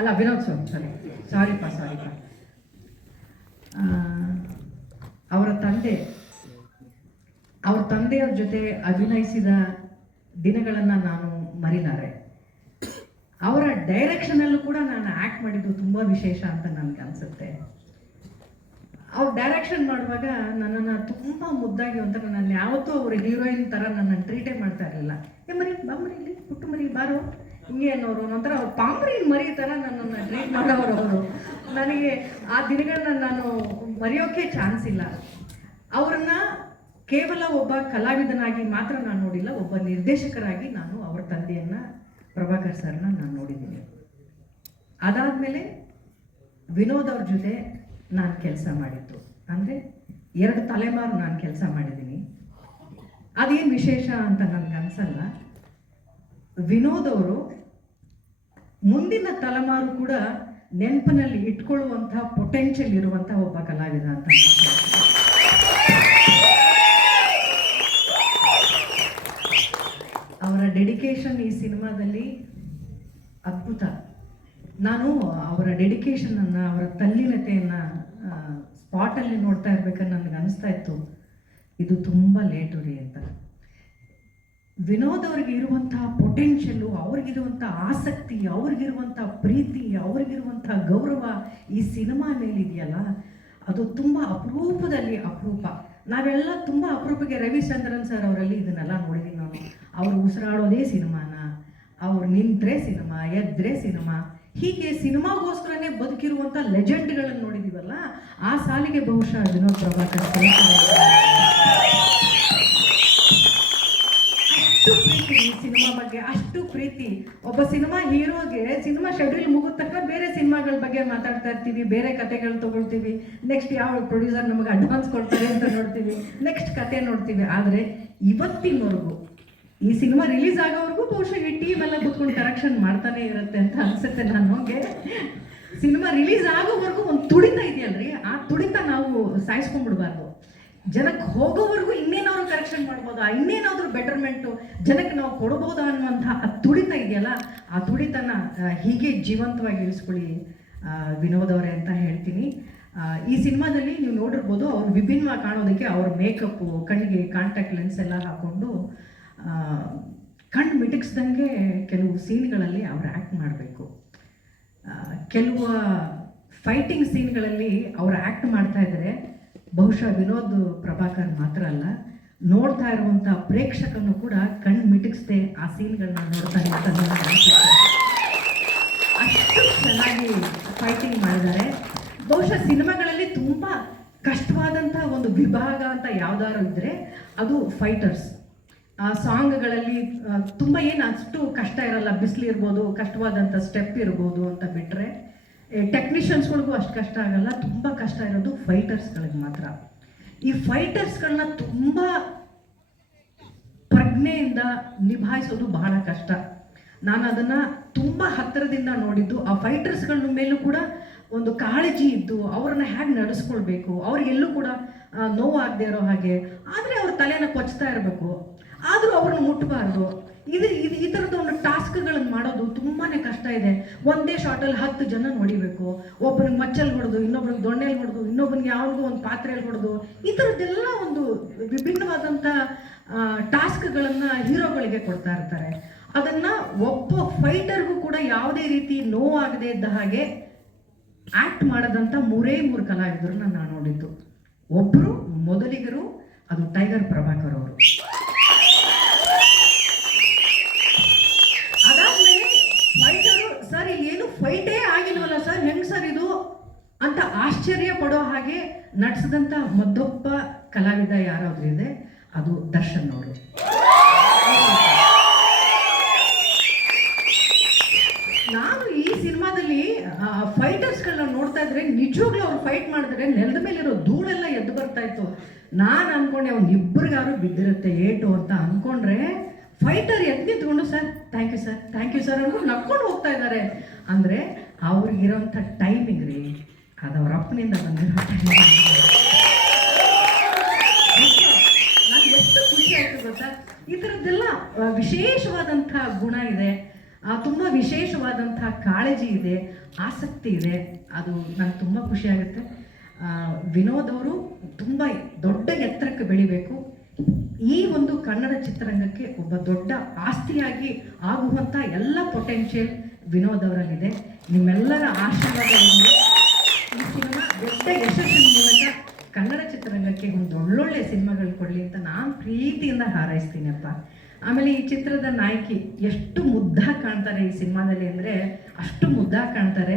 ಅಲ್ಲ ವಿನೋದ್ ಸರ್ ಸಾರಿಪ್ಪ ಅವರ ತಂದೆಯವ್ರ ಜೊತೆ ಅಭಿನಯಿಸಿದ ದಿನಗಳನ್ನು ನಾನು ಮರಿಲಾರೆ. ಅವರ ಡೈರೆಕ್ಷನಲ್ಲೂ ಕೂಡ ನಾನು ಆ್ಯಕ್ಟ್ ಮಾಡಿದ್ದು ತುಂಬ ವಿಶೇಷ ಅಂತ ನನಗೆ ಅನಿಸುತ್ತೆ. ಅವ್ರು ಡೈರೆಕ್ಷನ್ ಮಾಡುವಾಗ ನನ್ನನ್ನು ತುಂಬ ಮುದ್ದಾಗಿ ಒಂಥರ ನಾನು ಯಾವತ್ತೂ ಅವ್ರ ಹೀರೋಯಿನ್ ಥರ ನನ್ನನ್ನು ಟ್ರೀಟೇ ಮಾಡ್ತಾ ಇರಲಿಲ್ಲ. ಮರಿ ಬಾಮರಿ ಇಲ್ಲಿ ಪುಟ್ಟು ಮರಿ ಬಾರೋ ಹಿಂಗೆ ಅನ್ನೋರು ಒಂಥರ ಅವ್ರು ಪಾಂಬ್ರಿನ ಮರಿ ಥರ ನನ್ನನ್ನು ಟ್ರೀಟ್ ಮಾಡೋರು ಅವರು. ನನಗೆ ಆ ದಿನಗಳನ್ನ ನಾನು ಮರೆಯೋಕ್ಕೆ ಚಾನ್ಸ್ ಇಲ್ಲ. ಅವ್ರನ್ನ ಕೇವಲ ಒಬ್ಬ ಕಲಾವಿದನಾಗಿ ಮಾತ್ರ ನಾನು ನೋಡಿಲ್ಲ, ಒಬ್ಬ ನಿರ್ದೇಶಕರಾಗಿ ನಾನು ಅವ್ರ ತಂದೆಯನ್ನು ಪ್ರಭಾಕರ್ ಸರ್ನ ನಾನು ನೋಡಿದ್ದೀನಿ. ಅದಾದಮೇಲೆ ವಿನೋದ್ ಅವ್ರ ಜೊತೆ ನಾನು ಕೆಲಸ ಮಾಡಿದ್ದು ಅಂದರೆ 2 ತಲೆಮಾರು ನಾನು ಕೆಲಸ ಮಾಡಿದ್ದೀನಿ. ಅದೇನು ವಿಶೇಷ ಅಂತ ನನಗೆ ಅನಿಸಲ್ಲ. ವಿನೋದ್ ಅವರು ಮುಂದಿನ ತಲೆಮಾರು ಕೂಡ ನೆನಪಿನಲ್ಲಿ ಇಟ್ಕೊಳ್ಳುವಂಥ ಪೊಟೆನ್ಷಿಯಲ್ ಇರುವಂಥ ಒಬ್ಬ ಕಲಾವಿದ ಅಂತ. ಅವರ ಡೆಡಿಕೇಶನ್ ಈ ಸಿನಿಮಾದಲ್ಲಿ ಅದ್ಭುತ. ನಾನು ಅವರ ಡೆಡಿಕೇಶನನ್ನು, ಅವರ ತಲ್ಲೀನತೆಯನ್ನು ಸ್ಪಾಟಲ್ಲಿ ನೋಡ್ತಾ ಇರ್ಬೇಕಾದ್ರೆ ನನಗೆ ಅನಿಸ್ತಾ ಇತ್ತು ಇದು ತುಂಬ ಲೇಟು ರೀ ಅಂತ. ವಿನೋದ್ ಅವ್ರಿಗೆ ಇರುವಂಥ ಪೊಟೆನ್ಷಿಯಲ್ಲು, ಅವ್ರಿಗಿರುವಂಥ ಆಸಕ್ತಿ, ಅವ್ರಿಗಿರುವಂಥ ಪ್ರೀತಿ, ಅವ್ರಿಗಿರುವಂಥ ಗೌರವ ಈ ಸಿನಿಮಾ ಮೇಲಿದೆಯಲ್ಲ, ಅದು ತುಂಬ ಅಪರೂಪದಲ್ಲಿ ಅಪರೂಪ. ನಾವೆಲ್ಲ ತುಂಬ ಅಪರೂಪಕ್ಕೆ ರವಿಚಂದ್ರನ್ ಸರ್ ಅವರಲ್ಲಿ ಇದನ್ನೆಲ್ಲ ನೋಡಿದ್ದೀವಿ ನಾನು. ಅವರು ಉಸಿರಾಡೋದೇ ಸಿನಿಮಾನ, ಅವ್ರು ನಿಂತರೆ ಸಿನಿಮಾ, ಎದ್ದರೆ ಸಿನಿಮಾ, ಹೀಗೆ ಸಿನಿಮಾಗೋಸ್ಕರನೇ ಬದುಕಿರುವಂಥ ಲೆಜೆಂಡ್ಗಳನ್ನು ನೋಡಿದ್ದೀವಲ್ಲ. ಆ ಸಾಲಿಗೆ ಬಹುಶಃ ವಿನೋದ್ ಪ್ರಭಾಕರ್ ಅಷ್ಟು ಪ್ರೀತಿ ಈ ಸಿನಿಮಾ ಬಗ್ಗೆ, ಅಷ್ಟು ಪ್ರೀತಿ. ಒಬ್ಬ ಸಿನಿಮಾ ಹೀರೋಗೆ ಸಿನಿಮಾ ಶೆಡ್ಯೂಲ್ ಮುಗಿದ ತಕ್ಷಣ ಬೇರೆ ಸಿನಿಮಾಗಳ ಬಗ್ಗೆ ಮಾತಾಡ್ತಾ ಇರ್ತೀವಿ, ಬೇರೆ ಕತೆಗಳು ತೊಗೊಳ್ತೀವಿ, ನೆಕ್ಸ್ಟ್ ಯಾವ ಪ್ರೊಡ್ಯೂಸರ್ ನಮಗೆ ಅಡ್ವಾನ್ಸ್ ಕೊಡ್ತಾರೆ ಅಂತ ನೋಡ್ತೀವಿ, ನೆಕ್ಸ್ಟ್ ಕತೆ ನೋಡ್ತೀವಿ. ಆದರೆ ಇವತ್ತಿನವರೆಗೂ ಈ ಸಿನಿಮಾ ರಿಲೀಸ್ ಆಗೋವರೆಗೂ ಬಹುಶಃ ಈ ಟೀಮ್ ಎಲ್ಲ ಕೂತ್ಕೊಂಡು ಕರೆಕ್ಷನ್ ಮಾಡ್ತಾನೆ ಇರುತ್ತೆ ಅಂತ ಅನ್ಸುತ್ತೆ ನನಗೆ. ಸಿನಿಮಾ ರಿಲೀಸ್ ಆಗೋವರೆಗೂ ಒಂದು ತುಡಿತ ಇದೆಯಲ್ರಿ, ಆ ತುಡಿತ ನಾವು ಸಾಯಿಸ್ಕೊಂಡ್ಬಿಡ್ಬಾರ್ದು. ಜನಕ್ಕೆ ಹೋಗೋವರೆಗೂ ಇನ್ನೇನಾದ್ರು ಕರೆಕ್ಷನ್ ಮಾಡ್ಬೋದಾ, ಇನ್ನೇನಾದ್ರೂ ಬೆಟರ್ಮೆಂಟು ಜನಕ್ಕೆ ನಾವು ಕೊಡ್ಬೋದಾ ಅನ್ನುವಂಥ ಆ ತುಡಿತ ಇದೆಯಲ್ಲ, ಆ ತುಡಿತನ ಹೀಗೆ ಜೀವಂತವಾಗಿ ಇಳಿಸ್ಕೊಳ್ಳಿ ವಿನೋದ್ ಅವರೇ ಅಂತ ಹೇಳ್ತೀನಿ. ಈ ಸಿನಿಮಾದಲ್ಲಿ ನೀವು ನೋಡಿರ್ಬೋದು, ಅವ್ರು ವಿಭಿನ್ನವಾಗಿ ಕಾಣೋದಕ್ಕೆ ಅವ್ರ ಮೇಕಪ್ಪು, ಕಣ್ಣಿಗೆ ಕಾಂಟ್ಯಾಕ್ಟ್ ಲೆನ್ಸ್ ಎಲ್ಲ ಹಾಕ್ಕೊಂಡು ಕಣ್ಣು ಮಿಟಕ್ಸ್ದಂಗೆ ಕೆಲವು ಸೀನ್ಗಳಲ್ಲಿ ಅವ್ರು ಆ್ಯಕ್ಟ್ ಮಾಡಬೇಕು. ಕೆಲವು ಫೈಟಿಂಗ್ ಸೀನ್ಗಳಲ್ಲಿ ಅವ್ರು ಆ್ಯಕ್ಟ್ ಮಾಡ್ತಾ ಇದ್ದಾರೆ. ಬಹುಶಃ ವಿನೋದ್ ಪ್ರಭಾಕರ್ ಮಾತ್ರ ಅಲ್ಲ, ನೋಡ್ತಾ ಇರುವಂಥ ಪ್ರೇಕ್ಷಕನು ಕೂಡ ಕಣ್ಣು ಮಿಟಕ್ಸ್ದೆ ಆ ಸೀನ್ಗಳನ್ನ ನೋಡ್ತಾನೆ ಅಂತ ಅಷ್ಟು ಚೆನ್ನಾಗಿ ಫೈಟಿಂಗ್ ಮಾಡಿದ್ದಾರೆ. ಬಹುಶಃ ಸಿನಿಮಾಗಳಲ್ಲಿ ತುಂಬ ಕಷ್ಟವಾದಂಥ ಒಂದು ವಿಭಾಗ ಅಂತ ಯಾವ್ದಾದ್ರು ಇದ್ದರೆ ಅದು ಫೈಟರ್ಸ್. ಆ ಸಾಂಗ್ಗಳಲ್ಲಿ ತುಂಬ ಏನು ಅಷ್ಟು ಕಷ್ಟ ಇರಲ್ಲ, ಬಿಸಿಲು ಇರ್ಬೋದು, ಕಷ್ಟವಾದಂಥ ಸ್ಟೆಪ್ ಇರ್ಬೋದು ಅಂತ ಬಿಟ್ಟರೆ ಟೆಕ್ನಿಷಿಯನ್ಸ್ಗಳಿಗೂ ಅಷ್ಟು ಕಷ್ಟ ಆಗಲ್ಲ. ತುಂಬ ಕಷ್ಟ ಇರೋದು ಫೈಟರ್ಸ್ಗಳಿಗೆ ಮಾತ್ರ. ಈ ಫೈಟರ್ಸ್ಗಳನ್ನ ತುಂಬ ಪ್ರಜ್ಞೆಯಿಂದ ನಿಭಾಯಿಸೋದು ಬಹಳ ಕಷ್ಟ. ನಾನು ಅದನ್ನು ತುಂಬ ಹತ್ತಿರದಿಂದ ನೋಡಿದ್ದು. ಆ ಫೈಟರ್ಸ್ಗಳ ಮೇಲೂ ಕೂಡ ಒಂದು ಕಾಳಜಿ ಇದ್ದು ಅವ್ರನ್ನ ಹೇಗೆ ನಡೆಸ್ಕೊಳ್ಬೇಕು, ಅವ್ರಿಗೆಲ್ಲೂ ಕೂಡ ನೋವಾಗದೇ ಇರೋ ಹಾಗೆ. ಆದರೆ ಅವ್ರ ತಲೆನ ಕೊಚ್ತಾ ಇರಬೇಕು, ಆದರೂ ಅವ್ರನ್ನ ಮುಟ್ಟಬಾರ್ದು. ಈ ಥರದ ಒಂದು ಟಾಸ್ಕ್ಗಳನ್ನು ಮಾಡೋದು ತುಂಬಾ ಕಷ್ಟ ಇದೆ. ಒಂದೇ ಶಾರ್ಟಲ್ಲಿ 10 ಜನ ನೋಡಿಬೇಕು. ಒಬ್ಬನಿಗೆ ಮಚ್ಚಲ್ಲಿ ಹೊಡೆದು, ಇನ್ನೊಬ್ರಿಗೆ ದೊಣ್ಣೆಯಲ್ಲಿ ಹೊಡೆದು, ಇನ್ನೊಬ್ಬನಿಗೆ ಯಾವಾಗೂ ಒಂದು ಪಾತ್ರೆಯಲ್ಲಿ ಹೊಡೆದು, ಈ ಥರದ್ದೆಲ್ಲ ಒಂದು ವಿಭಿನ್ನವಾದಂಥ ಟಾಸ್ಕ್ಗಳನ್ನು ಹೀರೋಗಳಿಗೆ ಕೊಡ್ತಾ ಇರ್ತಾರೆ. ಅದನ್ನು ಒಬ್ಬ ಫೈಟರ್ಗೂ ಕೂಡ ಯಾವುದೇ ರೀತಿ ನೋವಾಗದೇ ಇದ್ದ ಹಾಗೆ ಆ್ಯಕ್ಟ್ ಮಾಡೋದಂಥ 3 ಕಲಾವಿದರನ್ನ ನಾನು ನೋಡಿದ್ದು. ಒಬ್ಬರು ಮೊದಲಿಗರು, ಅದು ಟೈಗರ್ ಪ್ರಭಾಕರ್ ಅವರು. ಅದಾದ್ಮೇಲೆ ಫೈಟರು, ಸರ್ ಏನು ಫೈಟೇ ಆಗಿಲ್ವಲ್ಲ ಸರ್, ಹೆಂಗ್ ಸರ್ ಇದು ಅಂತ ಆಶ್ಚರ್ಯ ಪಡೋ ಹಾಗೆ ನಡೆಸಿದಂಥ ಮತ್ತೊಬ್ಬ ಕಲಾವಿದ ಯಾರಾದ್ರೂ ಇದೆ, ಅದು ದರ್ಶನ್ ಅವರು. ನಾನು ಈ ಸಿನಿಮಾದಲ್ಲಿ ಫೈಟರ್ಸ್ಗಳನ್ನ ನೋಡ್ತಾ ಇದ್ರೆ ನಿಜವಾಗ್ಲೂ ಅವ್ರು ಫೈಟ್ ಮಾಡಿದ್ರೆ ನೆಲದ ಮೇಲಿರೋ ಧೂಳೆಲ್ಲ ಎದ್ದು ಬರ್ತಾ ಇತ್ತು. ನಾನು ಅನ್ಕೊಂಡೆ ಅವ್ನು ಇಬ್ಬರಿಗಾರು ಬಿದ್ದಿರುತ್ತೆ ಏಟು ಅಂತ ಅನ್ಕೊಂಡ್ರೆ, ಫೈಟರ್ ಎದ್ದು ನಿಂತ್ಕೊಂಡು sir thank you sir, thank you sir ಅನ್ಕೊಂಡು ನಕ್ಕೊಂಡು ಹೋಗ್ತಾ ಇದ್ದಾರೆ. ಅಂದರೆ ಅವ್ರಿಗಿರೋಂಥ ಟೈಮಿಂಗ್ ರೀ, ಅದು ಅವ್ರ ಅಪ್ಪನಿಂದ ಬಂದಿರೋ ನನಗೆ ಎಷ್ಟು ಖುಷಿ ಆಯ್ತು ಗೊತ್ತಾ. ಈ ಥರದ್ದೆಲ್ಲ ವಿಶೇಷವಾದಂಥ ಗುಣ ಇದೆ. ತುಂಬ ವಿಶೇಷವಾದಂತಹ ಕಾಳಜಿ ಇದೆ, ಆಸಕ್ತಿ ಇದೆ. ಅದು ನನಗೆ ತುಂಬ ಖುಷಿಯಾಗುತ್ತೆ. ವಿನೋದ್ ಅವರು ತುಂಬ ದೊಡ್ಡ ಎತ್ತರಕ್ಕೆ ಬೆಳಿಬೇಕು. ಈ ಒಂದು ಕನ್ನಡ ಚಿತ್ರರಂಗಕ್ಕೆ ಒಬ್ಬ ದೊಡ್ಡ ಆಸ್ತಿಯಾಗಿ ಆಗುವಂಥ ಎಲ್ಲ ಪೊಟೆನ್ಷಿಯಲ್ ವಿನೋದ್ ಅವರಲ್ಲಿದೆ. ನಿಮ್ಮೆಲ್ಲರ ಆಶೀರ್ವಾದದಿಂದ ಈ ಸಿನಿಮಾ ದೊಡ್ಡ ಯಶಸ್ಸಿನ ಮೂಲಕ ಕನ್ನಡ ಚಿತ್ರರಂಗಕ್ಕೆ ಒಂದು ಒಳ್ಳೊಳ್ಳೆ ಸಿನಿಮಾಗಳು ಕೊಡಲಿ ಅಂತ ನಾನು ಪ್ರೀತಿಯಿಂದ ಹಾರೈಸ್ತೀನಪ್ಪ. ಆಮೇಲೆ ಈ ಚಿತ್ರದ ನಾಯಕಿ ಎಷ್ಟು ಮುದ್ದಾಗಿ ಕಾಣ್ತಾರೆ ಈ ಸಿನಿಮಾದಲ್ಲಿ ಅಂದರೆ ಅಷ್ಟು ಮುದ್ದಾಗಿ ಕಾಣ್ತಾರೆ.